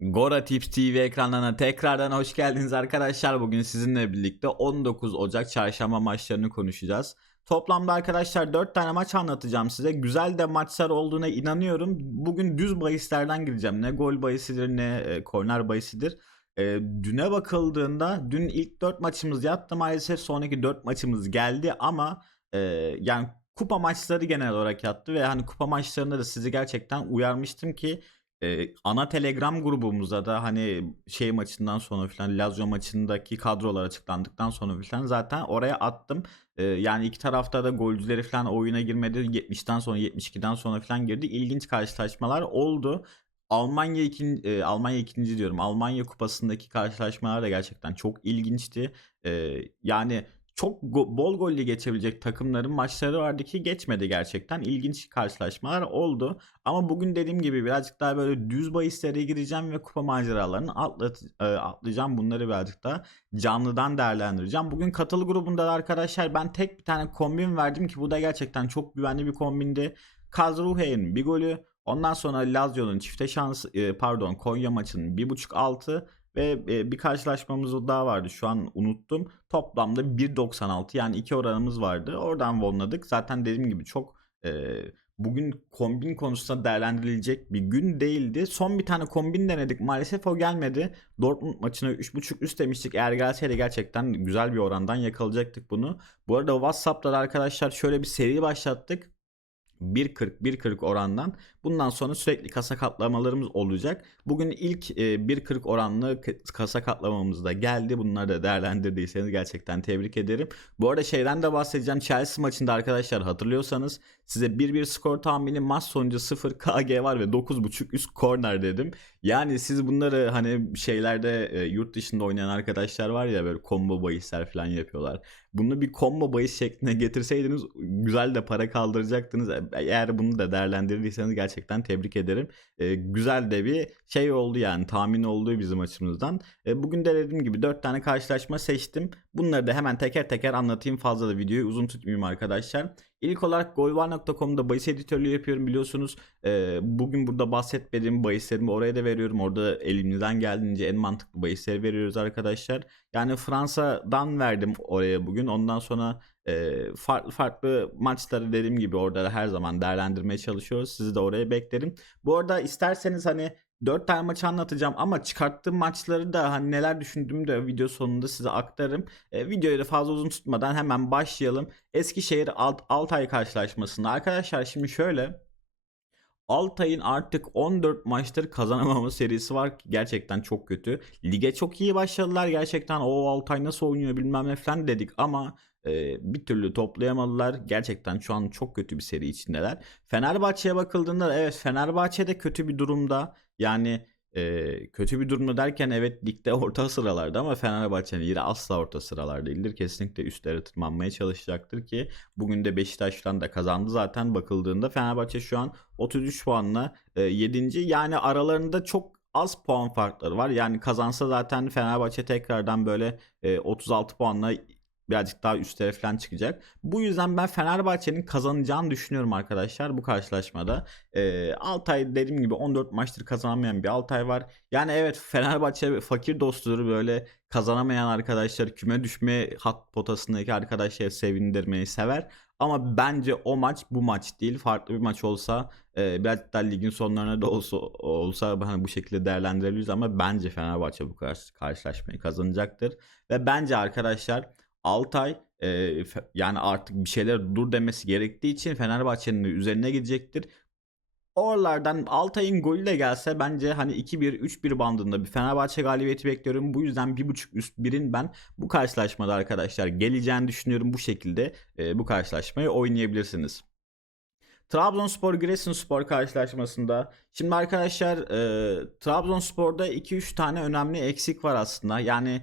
Gora Tips TV ekranlarına tekrardan hoş geldiniz arkadaşlar. Bugün sizinle birlikte 19 Ocak çarşamba maçlarını konuşacağız. Toplamda arkadaşlar 4 tane maç anlatacağım size. Güzel de maçlar olduğuna inanıyorum. Bugün düz bahislerden gireceğim. Ne gol bahisidir ne e, korner bahisidir. E, düne bakıldığında dün ilk 4 maçımız yattı maalesef. Sonraki 4 maçımız geldi ama e, yani kupa maçları genel olarak yattı ve hani kupa maçlarında da sizi gerçekten uyarmıştım ki e, ana Telegram grubumuzda da hani şey maçından sonra filan Lazio maçındaki kadrolar açıklandıktan sonra filan zaten oraya attım. E, yani iki tarafta da golcüleri filan oyuna girmedi. 70'ten sonra 72'den sonra filan girdi. İlginç karşılaşmalar oldu. Almanya ikinci, e, Almanya ikinci diyorum. Almanya kupasındaki karşılaşmalar da gerçekten çok ilginçti. E, yani çok go- bol gollü geçebilecek takımların maçları vardı ki geçmedi gerçekten. İlginç karşılaşmalar oldu. Ama bugün dediğim gibi birazcık daha böyle düz bahislere gireceğim ve kupa maceralarını atlat, e, atlayacağım. Bunları birazcık daha canlıdan değerlendireceğim. Bugün katılı grubunda da arkadaşlar ben tek bir tane kombin verdim ki bu da gerçekten çok güvenli bir kombindi. Kazruhe'nin bir golü, ondan sonra Lazio'nun çifte şans e, pardon Konya maçının 1.5 altı ve e, bir karşılaşmamız daha vardı şu an unuttum. Toplamda 1.96 yani iki oranımız vardı. Oradan vonladık. Zaten dediğim gibi çok e, bugün kombin konusunda değerlendirilecek bir gün değildi. Son bir tane kombin denedik. Maalesef o gelmedi. Dortmund maçına 3.5 üst demiştik. Eğer gelseydi gerçekten güzel bir orandan yakalayacaktık bunu. Bu arada WhatsApp'ta da arkadaşlar şöyle bir seri başlattık. 1.40 1.40 orandan bundan sonra sürekli kasa katlamalarımız olacak. Bugün ilk e, 1.40 oranlı k- kasa katlamamız da geldi. Bunları da değerlendirdiyseniz gerçekten tebrik ederim. Bu arada şeyden de bahsedeceğim. Chelsea maçında arkadaşlar hatırlıyorsanız size 1-1 skor tahmini maç sonucu 0 KG var ve 9.5 üst korner dedim. Yani siz bunları hani şeylerde e, yurt dışında oynayan arkadaşlar var ya böyle combo bahisler falan yapıyorlar. Bunu bir combo bahis şekline getirseydiniz güzel de para kaldıracaktınız. E- Eğer bunu da değerlendirdiyseniz gerçekten tebrik ederim. E, güzel de bir şey oldu yani tahmin olduğu bizim açımızdan. E, bugün de dediğim gibi 4 tane karşılaşma seçtim. Bunları da hemen teker teker anlatayım. Fazla da videoyu uzun tutmayayım arkadaşlar. İlk olarak golvar.com'da bahis editörlüğü yapıyorum biliyorsunuz. Ee, bugün burada bahsetmediğim bahislerimi oraya da veriyorum. Orada elimizden geldiğince en mantıklı bahisleri veriyoruz arkadaşlar. Yani Fransa'dan verdim oraya bugün. Ondan sonra e, farklı farklı maçları dediğim gibi orada da her zaman değerlendirmeye çalışıyoruz. Sizi de oraya beklerim. Bu arada isterseniz hani 4 tane maç anlatacağım ama çıkarttığım maçları da hani neler düşündüğümü de video sonunda size aktarırım. E, videoyu da fazla uzun tutmadan hemen başlayalım. Eskişehir Alt Altay karşılaşmasında. Arkadaşlar şimdi şöyle Altay'ın artık 14 maçtır kazanamama serisi var ki gerçekten çok kötü. Lige çok iyi başladılar gerçekten o Altay nasıl oynuyor bilmem ne falan dedik ama e, bir türlü toplayamadılar. Gerçekten şu an çok kötü bir seri içindeler. Fenerbahçe'ye bakıldığında evet Fenerbahçe de kötü bir durumda. Yani e, kötü bir durumda derken evet ligde orta sıralarda ama Fenerbahçe'nin yeri asla orta sıralar değildir. Kesinlikle üstlere tırmanmaya çalışacaktır ki bugün de Beşiktaş'tan da kazandı zaten bakıldığında. Fenerbahçe şu an 33 puanla e, 7. Yani aralarında çok az puan farkları var. Yani kazansa zaten Fenerbahçe tekrardan böyle e, 36 puanla birazcık daha üstlere falan çıkacak. Bu yüzden ben Fenerbahçe'nin kazanacağını düşünüyorum arkadaşlar bu karşılaşmada. Ee, Altay dediğim gibi 14 maçtır kazanamayan bir Altay var. Yani evet Fenerbahçe fakir dostları böyle kazanamayan arkadaşlar küme düşme hat potasındaki arkadaşları sevindirmeyi sever. Ama bence o maç bu maç değil. Farklı bir maç olsa e, birazcık daha ligin sonlarına da olsa, olsa hani bu şekilde değerlendirebiliriz ama bence Fenerbahçe bu karşı, karşılaşmayı kazanacaktır. Ve bence arkadaşlar Altay e, yani artık bir şeyler dur demesi gerektiği için Fenerbahçe'nin üzerine gidecektir. Oralardan Altay'ın golü de gelse bence hani 2-1 3-1 bandında bir Fenerbahçe galibiyeti bekliyorum. Bu yüzden 1.5 üst 1'in ben bu karşılaşmada arkadaşlar geleceğini düşünüyorum. Bu şekilde e, bu karşılaşmayı oynayabilirsiniz. Trabzonspor Giresunspor karşılaşmasında şimdi arkadaşlar e, Trabzonspor'da 2-3 tane önemli eksik var aslında. Yani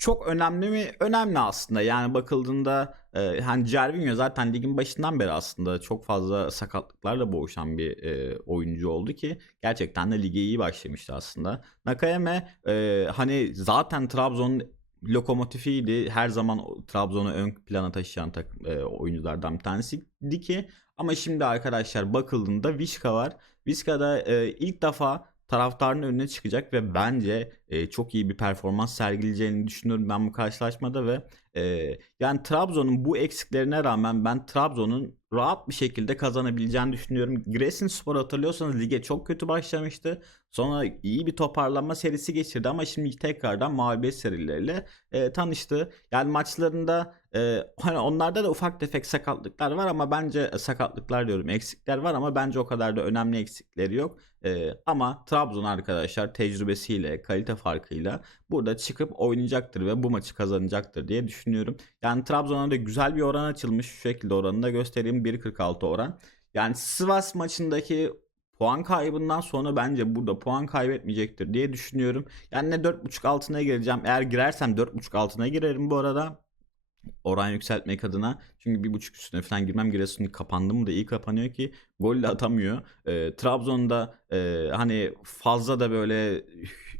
çok önemli mi? Önemli aslında. Yani bakıldığında e, hani Cervinho zaten ligin başından beri aslında çok fazla sakatlıklarla boğuşan bir e, oyuncu oldu ki gerçekten de lige iyi başlamıştı aslında. Nakayeme e, hani zaten Trabzon'un lokomotifiydi. Her zaman Trabzon'u ön plana taşıyan tak, e, oyunculardan bir tanesiydi ki ama şimdi arkadaşlar bakıldığında Vişka var. Vişka da e, ilk defa taraftarın önüne çıkacak ve bence e, çok iyi bir performans sergileyeceğini düşünüyorum ben bu karşılaşmada ve e, yani Trabzon'un bu eksiklerine rağmen ben Trabzon'un rahat bir şekilde kazanabileceğini düşünüyorum. Giresunspor hatırlıyorsanız lige çok kötü başlamıştı. Sonra iyi bir toparlanma serisi geçirdi ama şimdi tekrardan mağlubiyet serileriyle e, tanıştı. Yani maçlarında e, hani onlarda da ufak tefek sakatlıklar var ama bence sakatlıklar diyorum eksikler var ama bence o kadar da önemli eksikleri yok. E, ama Trabzon arkadaşlar tecrübesiyle, kalite farkıyla burada çıkıp oynayacaktır ve bu maçı kazanacaktır diye düşünüyorum. Yani Trabzon'a da güzel bir oran açılmış. Şu şekilde oranını da göstereyim. 1.46 oran. Yani Sivas maçındaki puan kaybından sonra bence burada puan kaybetmeyecektir diye düşünüyorum. Yani ne 4.5 altına gireceğim. Eğer girersem 4.5 altına girerim bu arada oran yükseltmek adına. Çünkü bir buçuk üstüne falan girmem Giresun kapandı mı da iyi kapanıyor ki gol de atamıyor. E, Trabzon'da e, hani fazla da böyle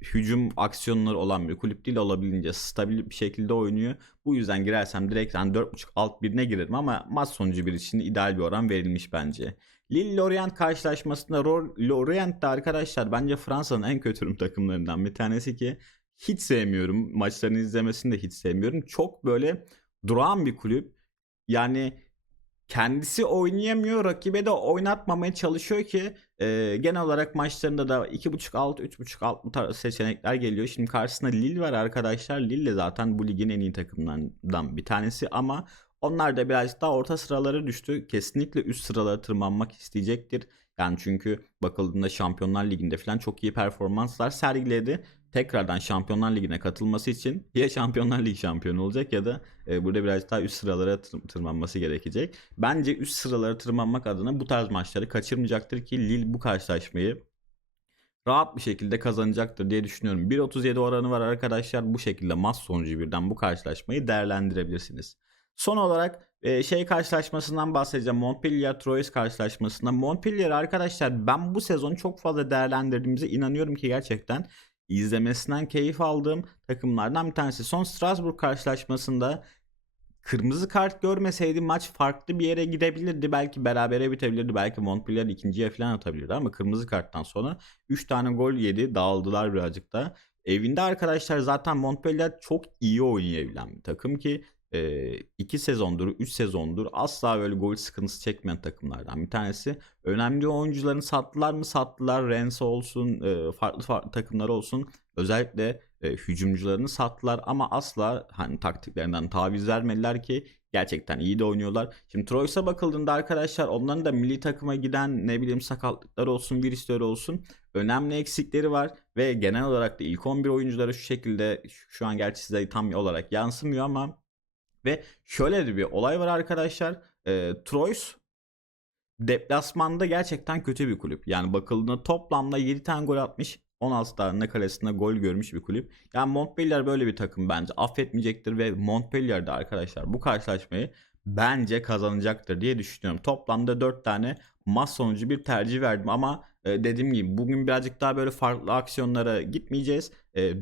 hücum aksiyonları olan bir kulüp değil olabildiğince stabil bir şekilde oynuyor. Bu yüzden girersem direkt hani 4.5 alt birine girerim ama maç sonucu bir için ideal bir oran verilmiş bence. Lille Lorient karşılaşmasında Lorient de arkadaşlar bence Fransa'nın en kötü takımlarından bir tanesi ki hiç sevmiyorum. Maçlarını izlemesini de hiç sevmiyorum. Çok böyle durağan bir kulüp. Yani kendisi oynayamıyor rakibe de oynatmamaya çalışıyor ki genel olarak maçlarında da 2.5 alt 3.5 alt bu seçenekler geliyor. Şimdi karşısında Lille var arkadaşlar. Lille zaten bu ligin en iyi takımlarından bir tanesi ama onlar da birazcık daha orta sıralara düştü. Kesinlikle üst sıralara tırmanmak isteyecektir. Yani çünkü bakıldığında Şampiyonlar Ligi'nde falan çok iyi performanslar sergiledi tekrardan Şampiyonlar Ligi'ne katılması için ya Şampiyonlar Ligi şampiyonu olacak ya da e, burada biraz daha üst sıralara tır- tırmanması gerekecek. Bence üst sıralara tırmanmak adına bu tarz maçları kaçırmayacaktır ki Lille bu karşılaşmayı rahat bir şekilde kazanacaktır diye düşünüyorum. 1.37 oranı var arkadaşlar. Bu şekilde maç sonucu birden bu karşılaşmayı değerlendirebilirsiniz. Son olarak e, şey karşılaşmasından bahsedeceğim. Montpellier Troyes karşılaşmasında. Montpellier arkadaşlar ben bu sezon çok fazla değerlendirdiğimize inanıyorum ki gerçekten izlemesinden keyif aldığım takımlardan bir tanesi. Son Strasbourg karşılaşmasında kırmızı kart görmeseydi maç farklı bir yere gidebilirdi. Belki berabere bitebilirdi. Belki Montpellier ikinciye falan atabilirdi ama kırmızı karttan sonra 3 tane gol yedi. Dağıldılar birazcık da. Evinde arkadaşlar zaten Montpellier çok iyi oynayabilen bir takım ki 2 sezondur, 3 sezondur asla böyle gol sıkıntısı çekmeyen takımlardan bir tanesi. Önemli oyuncularını sattılar mı sattılar. Rennes olsun, farklı farklı takımlar olsun. Özellikle hücumcularını sattılar ama asla hani taktiklerinden taviz vermediler ki gerçekten iyi de oynuyorlar. Şimdi Troyes'a bakıldığında arkadaşlar onların da milli takıma giden ne bileyim sakatlıklar olsun, virüsleri olsun önemli eksikleri var ve genel olarak da ilk 11 oyuncuları şu şekilde şu an gerçi size tam olarak yansımıyor ama ve şöyle de bir olay var arkadaşlar. E, Troyes deplasmanda gerçekten kötü bir kulüp. Yani bakıldığında toplamda 7 tane gol atmış. 16 tane kalesinde gol görmüş bir kulüp. Yani Montpellier böyle bir takım bence affetmeyecektir ve Montpellier'de arkadaşlar bu karşılaşmayı bence kazanacaktır diye düşünüyorum. Toplamda 4 tane maç sonucu bir tercih verdim ama e, dediğim gibi bugün birazcık daha böyle farklı aksiyonlara gitmeyeceğiz.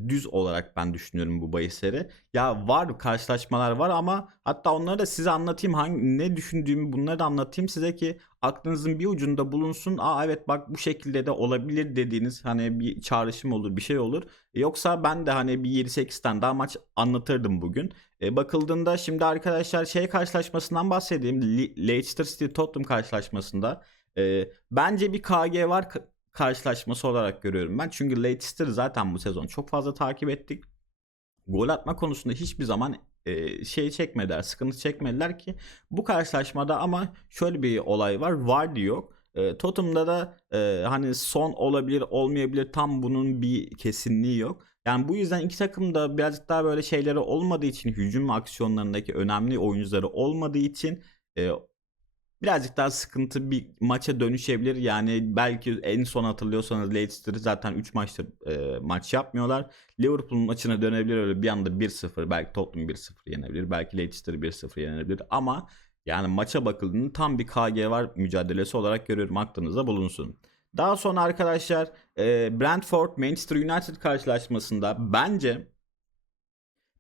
Düz olarak ben düşünüyorum bu bahisleri. Ya var karşılaşmalar var ama hatta onları da size anlatayım hangi ne düşündüğümü bunları da anlatayım size ki aklınızın bir ucunda bulunsun. Aa evet bak bu şekilde de olabilir dediğiniz hani bir çağrışım olur bir şey olur. Yoksa ben de hani bir 7-8 tane daha maç anlatırdım bugün. E, bakıldığında şimdi arkadaşlar şey karşılaşmasından bahsedeyim. Leicester City Tottenham karşılaşmasında. E, bence bir KG var karşılaşması olarak görüyorum ben. Çünkü Leicester'ı zaten bu sezon çok fazla takip ettik. Gol atma konusunda hiçbir zaman e, şey çekmediler, sıkıntı çekmediler ki bu karşılaşmada ama şöyle bir olay var. Vardy yok. E, Tottenham'da da e, hani son olabilir, olmayabilir tam bunun bir kesinliği yok. Yani bu yüzden iki takım da birazcık daha böyle şeyleri olmadığı için hücum aksiyonlarındaki önemli oyuncuları olmadığı için e, birazcık daha sıkıntı bir maça dönüşebilir. Yani belki en son hatırlıyorsanız Leicester zaten 3 maçtır e, maç yapmıyorlar. Liverpool maçına dönebilir öyle bir anda 1-0 belki Tottenham 1-0 yenebilir. Belki Leicester 1-0 yenebilir ama yani maça bakıldığında tam bir KG var mücadelesi olarak görüyorum aklınızda bulunsun. Daha sonra arkadaşlar e, Brentford Manchester United karşılaşmasında bence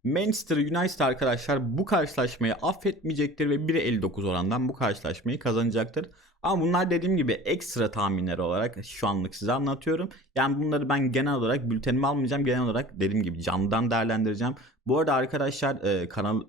Manchester United arkadaşlar bu karşılaşmayı affetmeyecektir ve 1.59 orandan bu karşılaşmayı kazanacaktır. Ama bunlar dediğim gibi ekstra tahminler olarak şu anlık size anlatıyorum. Yani bunları ben genel olarak bültenime almayacağım. Genel olarak dediğim gibi canlıdan değerlendireceğim. Bu arada arkadaşlar e, kanal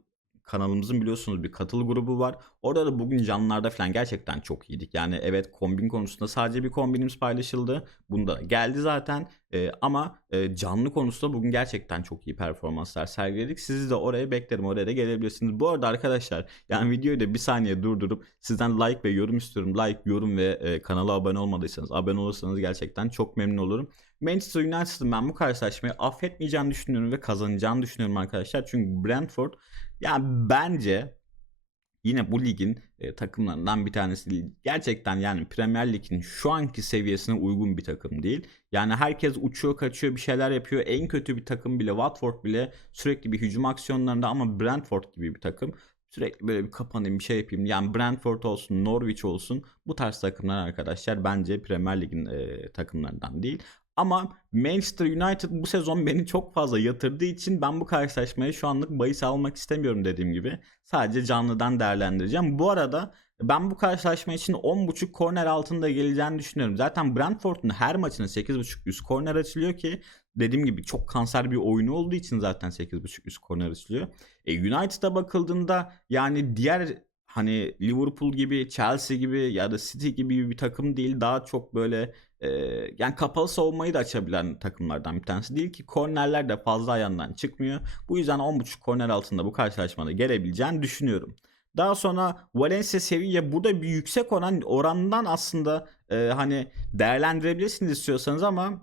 kanalımızın biliyorsunuz bir katıl grubu var. Orada da bugün canlılarda falan gerçekten çok iyiydik. Yani evet kombin konusunda sadece bir kombinimiz paylaşıldı. Bunda geldi zaten. Ee, ama e, canlı konusunda bugün gerçekten çok iyi performanslar sergiledik. Sizi de oraya beklerim. Oraya da gelebilirsiniz. Bu arada arkadaşlar yani videoyu da bir saniye durdurup sizden like ve yorum istiyorum. Like, yorum ve e, kanala abone olmadıysanız abone olursanız gerçekten çok memnun olurum. Manchester United'ın ben bu karşılaşmayı affetmeyeceğini düşünüyorum ve kazanacağını düşünüyorum arkadaşlar. Çünkü Brentford yani bence yine bu ligin e, takımlarından bir tanesi değil. Gerçekten yani Premier Lig'in şu anki seviyesine uygun bir takım değil. Yani herkes uçuyor kaçıyor bir şeyler yapıyor. En kötü bir takım bile Watford bile sürekli bir hücum aksiyonlarında ama Brentford gibi bir takım sürekli böyle bir kapanayım bir şey yapayım. Yani Brentford olsun Norwich olsun bu tarz takımlar arkadaşlar bence Premier Lig'in e, takımlarından değil. Ama Manchester United bu sezon beni çok fazla yatırdığı için ben bu karşılaşmayı şu anlık bahis almak istemiyorum dediğim gibi. Sadece canlıdan değerlendireceğim. Bu arada ben bu karşılaşma için 10.5 korner altında geleceğini düşünüyorum. Zaten Brentford'un her maçına 8.5 üst korner açılıyor ki dediğim gibi çok kanser bir oyunu olduğu için zaten 8.5 üst korner açılıyor. E, United'a bakıldığında yani diğer hani Liverpool gibi, Chelsea gibi ya da City gibi bir takım değil. Daha çok böyle e, yani kapalı savunmayı da açabilen takımlardan bir tanesi değil ki kornerler de fazla ayağından çıkmıyor. Bu yüzden 10.5 korner altında bu karşılaşmada gelebileceğini düşünüyorum. Daha sonra Valencia Sevilla burada bir yüksek oran orandan aslında e, hani değerlendirebilirsiniz istiyorsanız ama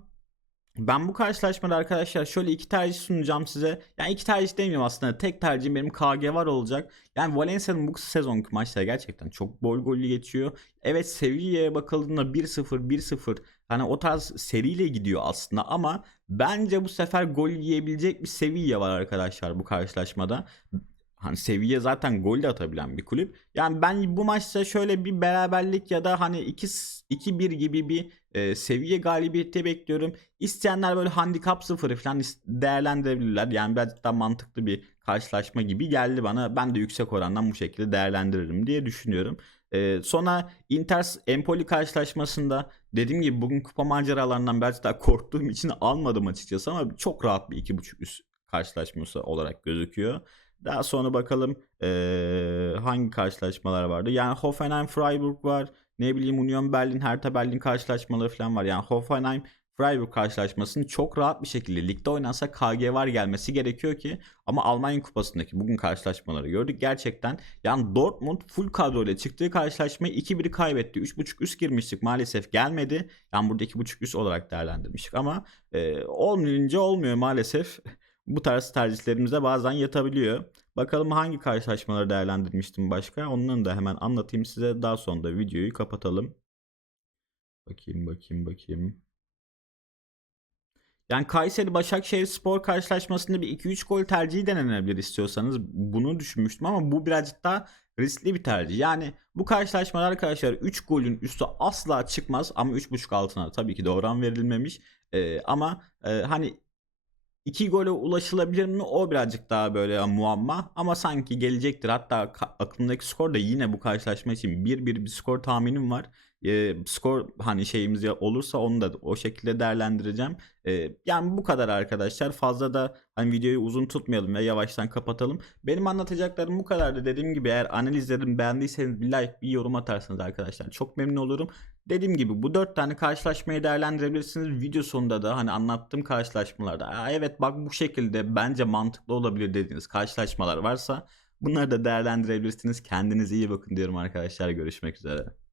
ben bu karşılaşmada arkadaşlar şöyle iki tercih sunacağım size. Yani iki tercih demeyeyim aslında. Tek tercihim benim KG var olacak. Yani Valencia'nın bu sezonki maçları gerçekten çok bol gollü geçiyor. Evet Sevilla'ya bakıldığında 1-0 1-0 hani o tarz seriyle gidiyor aslında ama bence bu sefer gol yiyebilecek bir Sevilla var arkadaşlar bu karşılaşmada. Hani seviye zaten gol de atabilen bir kulüp. Yani ben bu maçta şöyle bir beraberlik ya da hani 2-1 gibi bir e, seviye galibiyeti bekliyorum. İsteyenler böyle handikap sıfırı falan değerlendirebilirler. Yani biraz daha mantıklı bir karşılaşma gibi geldi bana. Ben de yüksek orandan bu şekilde değerlendiririm diye düşünüyorum. E, sonra Inter Empoli karşılaşmasında dediğim gibi bugün kupa maceralarından biraz daha korktuğum için almadım açıkçası ama çok rahat bir 2.5 üst karşılaşması olarak gözüküyor. Daha sonra bakalım ee, hangi karşılaşmalar vardı. Yani Hoffenheim Freiburg var. Ne bileyim Union Berlin, Hertha Berlin karşılaşmaları falan var. Yani Hoffenheim Freiburg karşılaşmasını çok rahat bir şekilde ligde oynansa KG var gelmesi gerekiyor ki ama Almanya kupasındaki bugün karşılaşmaları gördük gerçekten yani Dortmund full kadro ile çıktığı karşılaşmayı 2-1 kaybetti 3.5 üst girmiştik maalesef gelmedi yani burada 2.5 üst olarak değerlendirmiştik ama e, olmayınca olmuyor maalesef bu tarz tercihlerimize bazen yatabiliyor. Bakalım hangi karşılaşmaları değerlendirmiştim başka. Onları da hemen anlatayım size. Daha sonra da videoyu kapatalım. Bakayım bakayım bakayım. Yani Kayseri Başakşehir Spor karşılaşmasında bir 2-3 gol tercihi denenebilir istiyorsanız. Bunu düşünmüştüm ama bu birazcık daha riskli bir tercih. Yani bu karşılaşmalar arkadaşlar 3 golün üstü asla çıkmaz ama 3.5 altına tabii ki de oran verilmemiş. Ee, ama e, hani 2 gole ulaşılabilir mi? O birazcık daha böyle muamma. Ama sanki gelecektir. Hatta aklımdaki skor da yine bu karşılaşma için 1-1 bir skor tahminim var e, skor hani şeyimiz olursa onu da o şekilde değerlendireceğim. E, yani bu kadar arkadaşlar. Fazla da hani videoyu uzun tutmayalım ve yavaştan kapatalım. Benim anlatacaklarım bu kadardı. Dediğim gibi eğer analizlerimi beğendiyseniz bir like, bir yorum atarsanız arkadaşlar çok memnun olurum. Dediğim gibi bu dört tane karşılaşmayı değerlendirebilirsiniz. Video sonunda da hani anlattığım karşılaşmalarda evet bak bu şekilde bence mantıklı olabilir dediğiniz karşılaşmalar varsa bunları da değerlendirebilirsiniz. Kendinize iyi bakın diyorum arkadaşlar. Görüşmek üzere.